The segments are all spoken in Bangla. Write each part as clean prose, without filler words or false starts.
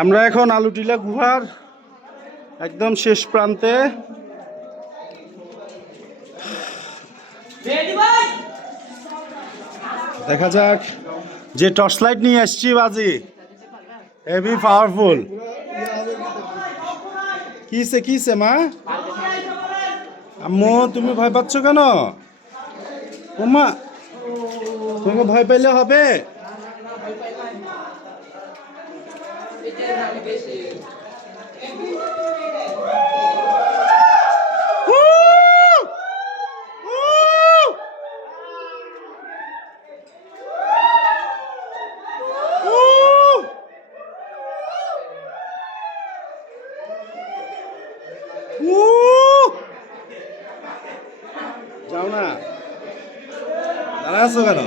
আমরা এখন আলুটিলা গুহার একদম শেষ প্রান্তে। দেখা যাক, যে টর্চ লাইট নিয়ে আসছি বাজি হেভি পাওয়ারফুল। কিসে কিসে মা? আম্মু তুমি ভয় পাচ্ছ কেন? ওমা তোমাকে ভয় পাইলে হবে? যাও না, দাঁড়া আছো কেন?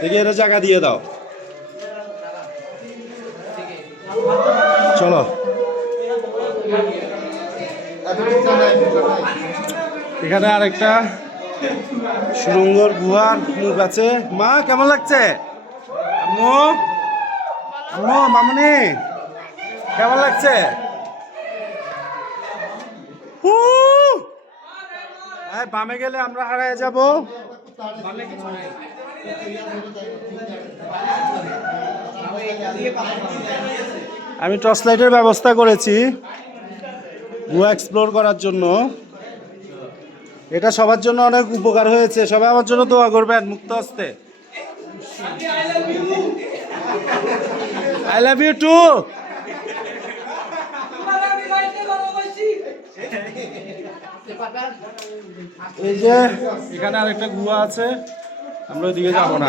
দেখি এটা জায়গা দিয়ে দাও। চলো, এখানে আরেকটা সুড়ঙ্গর গুহার মুখ আছে। মা কেমন লাগছে? আম্মু আম্মু মামুনি কেমন লাগছে? বামে গেলে আমরা হারায় যাব। আমি টর্চ লাইটের ব্যবস্থা করেছি গুহা এক্সপ্লোর করার জন্য। এটা সবার জন্য অনেক উপকার হয়েছে। সবাই আমার জন্য দোয়া করবেন মুক্ত হস্তে। I love you too. এই যে এখানে আরেকটা গুহা আছে, আমরা ওইদিকে যাবো না।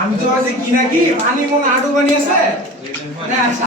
আমি তো আজ কি নাকি পানি মনে আডু বানিয়েছে।